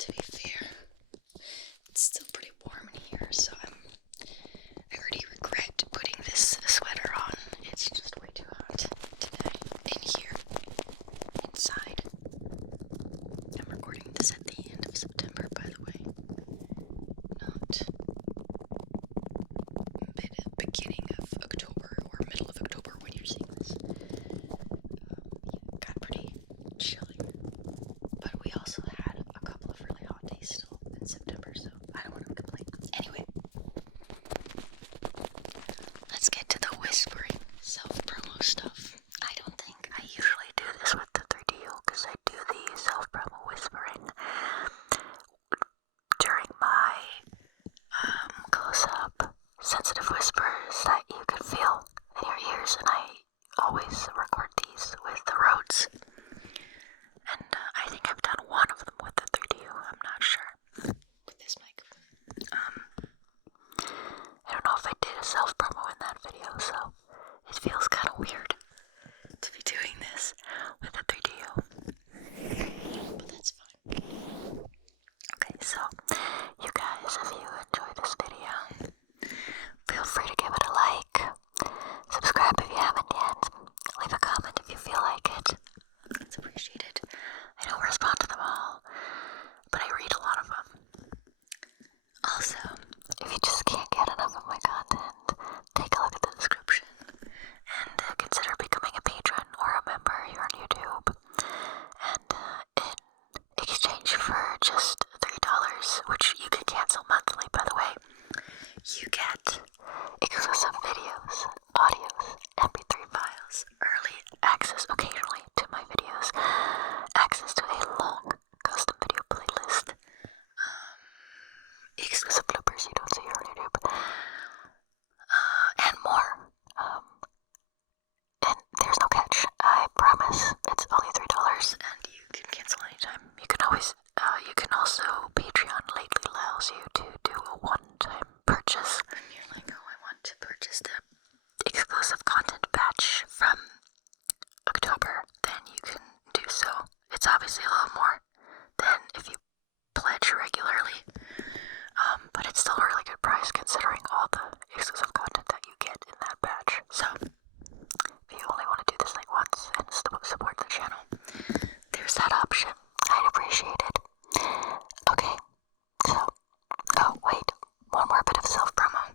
To be fair, it's still pretty warm in here, so I already regret putting this sweater on. It's just way too hot today in here, inside. I'm recording this at the end of September, by the way, not beginning of October or middle of October when you're seeing this. It got pretty chilly, but we also had a couple of really hot days still in September, so I don't want to complain. Anyway, let's get to the whispering self-promo stuff. I don't think I usually do this with the 3DO because I do the self-promo whispering during my close-up sensitive whispers that you can feel in your ears, and I always record these with the Rhodes. And I think I've done one of them with the 3DO, I'm not sure, with this mic. I don't know if I did a self-promo in that video, so it feels kind of weird to be doing this with the 3DO. But that's fine. Okay, so you guys, if you enjoy this video, feel free to give it a like, subscribe if you haven't yet, leave a comment if you feel like it. It's appreciated. I don't respond to them all, but I read a lot of them. Also, if you just can't get enough of my content, take a look at the description and consider becoming a patron or a member here on YouTube. And in exchange for just $3, which you can cancel monthly, by the way, you get exclusive videos, audios, MP3 files, early access occasionally to my videos, access to a long custom video playlist, exclusive bloopers you don't see here on YouTube, and more. And there's no catch. I promise it's only $3 and you can cancel anytime. You can always, you can also, Patreon lately allows you to do a one-time purchase. And you're like, oh, I want to purchase the exclusive content batch from October, then you can do so. It's obviously a little more than if you pledge regularly, but it's still a really good price considering all the exclusive content that you get in that batch. So, if you only want to do this like once and support the channel, there's that option. I'd appreciate it. Okay, so, oh wait, one more bit of self-promo.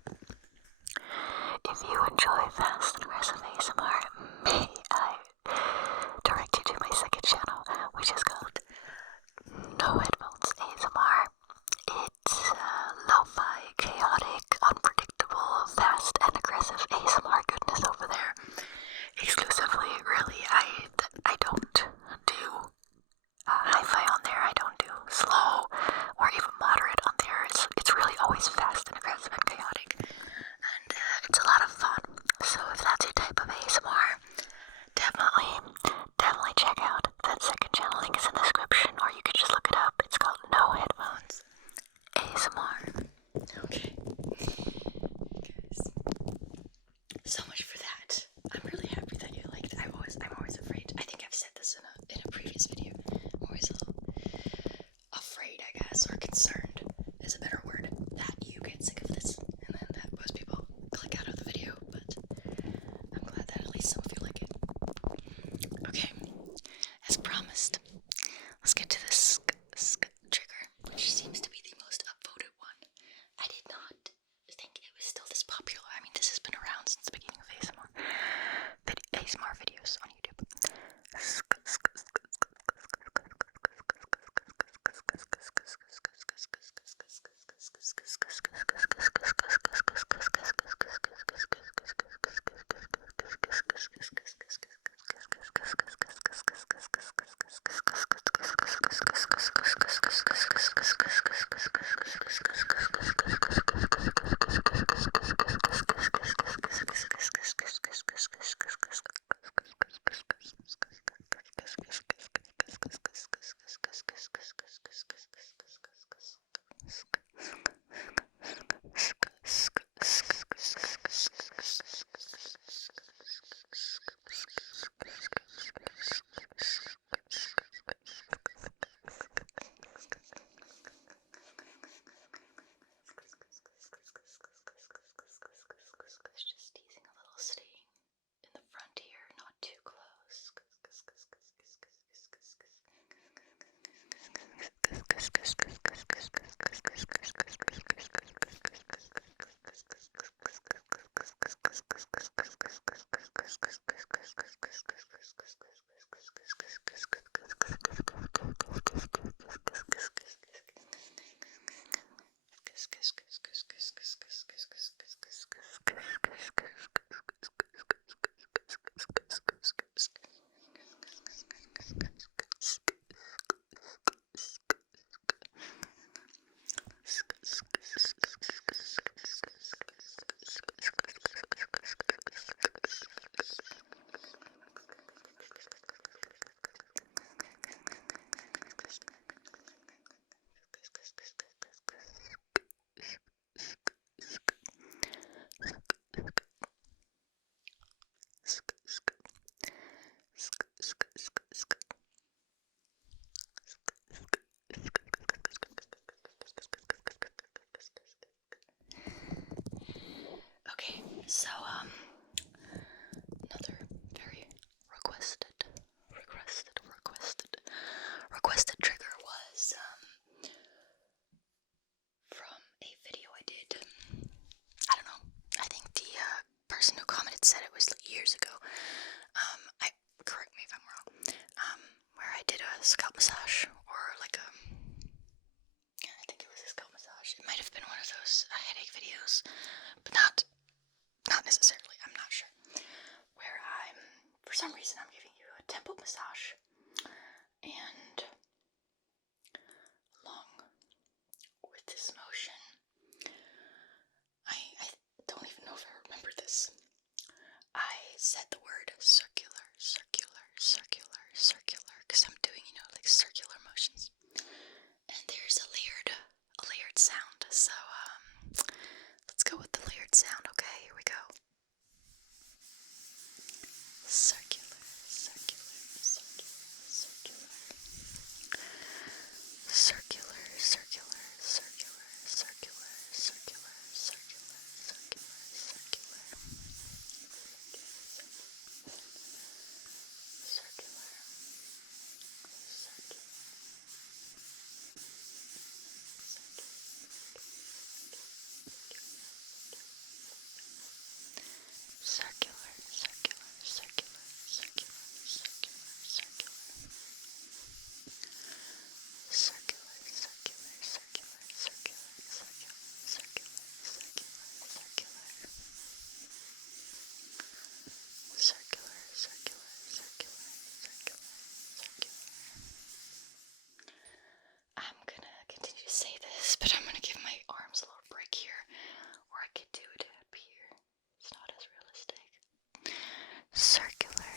If you enjoy fast and aggressive ASMR, may I direct you to my second channel, which is called No Headphones ASMR. It's lo-fi, chaotic, unpredictable, fast and aggressive ASMR goodness over there. Exclusively, really, I don't do hi-fi on there. I don't do slow or even moderate on there. It's really always fast and aggressive and chaotic, and it's a lot of fun. So if that's your type of ASMR, definitely check out that second channel. Link is in the description, or you can just look it up. It's called No Headphones ASMR. Okay, guys, so much for that. I'm really happy that you liked it. I'm always afraid. I think I've said this in a previous video. I'm always a little afraid, I guess, or concerned is a better word, that you get sick of this and then that most people click out of the video, but I'm glad that at least some of you like it. Okay, as promised, let's get to this sk trigger, which seems to be the most upvoted one. I did not think it was still this popular. I mean, this has been around since the beginning of ASMR videos on YouTube. So, another very requested trigger was, from a video I did. I don't know. I think the person who commented said it was years ago. Correct me if I'm wrong. Where I did a scalp massage, or like a, yeah, I think it was a scalp massage. It might have been one of those headache videos, but not necessarily. I'm not sure. Where for some reason, I'm giving you a temple massage, and along with this motion, I don't even know if I remember this. I said the word circular, because I'm doing, like circular motions. And there's a layered sound. So, let's go with the layered sound, okay? Here we go. Circular. I'm gonna continue to say this, but I'm gonna give my arms a little break here, or I could do it up here. It's not as realistic. Circular.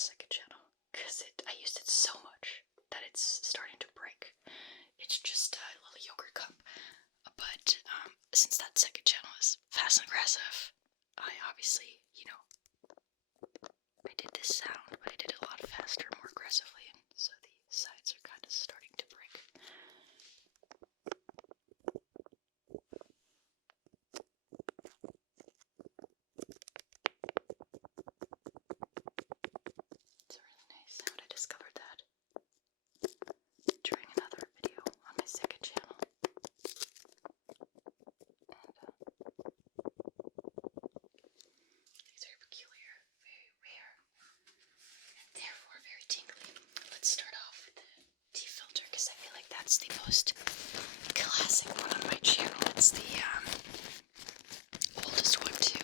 second channel because I used it so much that it's starting to break. It's just a little yogurt cup. But since that second channel is fast and aggressive, I obviously, I did this sound, but I did it a lot faster, more aggressively, and so the sides are kind of starting to break. It's a really nice sound. I discovered that during another video on my second channel. These are peculiar, very rare, and therefore very tingly. Let's start off with the tea filter because I feel like that's the most classic one on my channel. It's the oldest one too.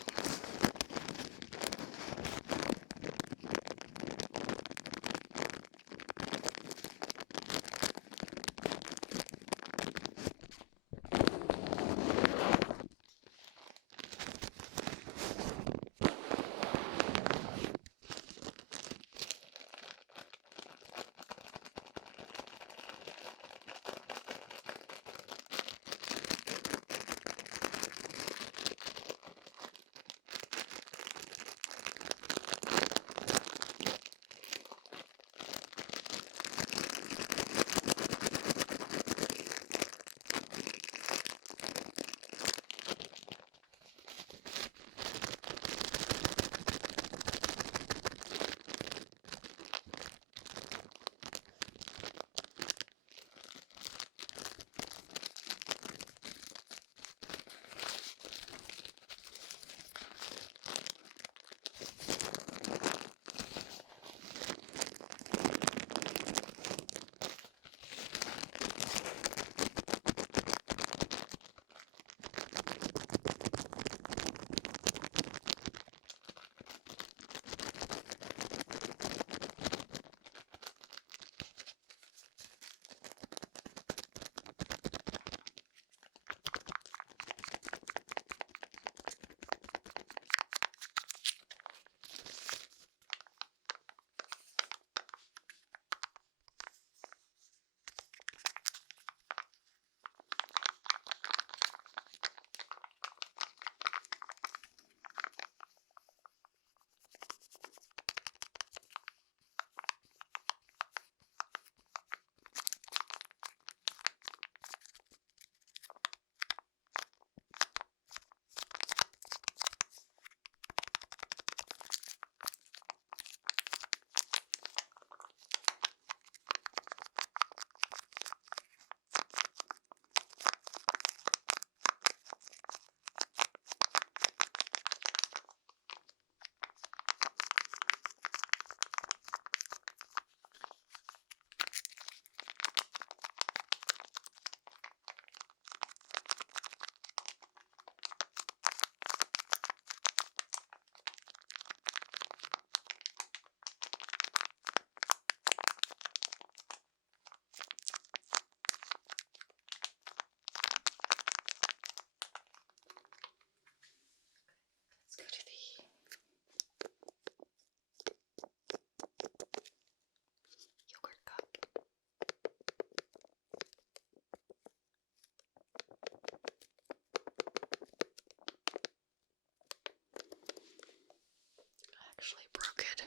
Actually broke it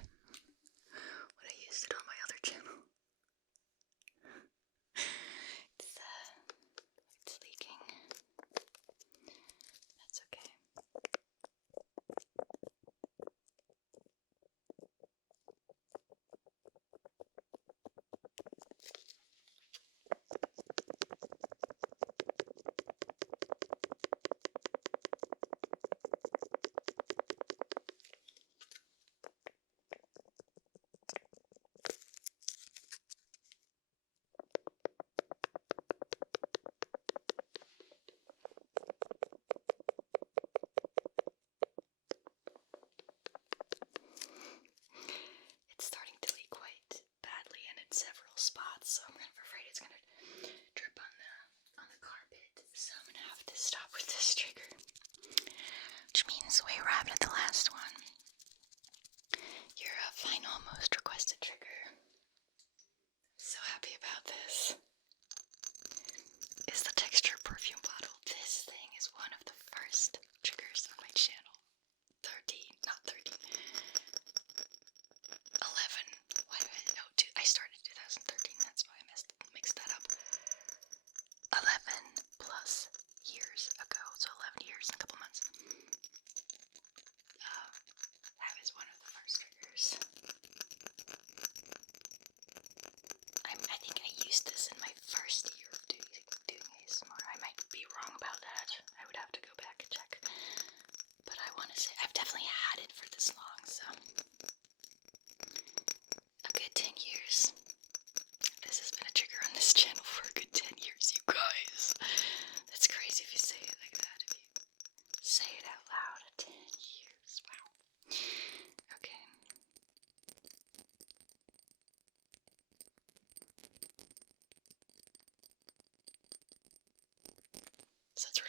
when I used it on my other channel. It's leaking. That's okay. Several spots, so I'm kind of afraid it's gonna drip on the carpet. So I'm gonna have to stop with this trigger. Which means we arrived at the last one. Your final, most So it's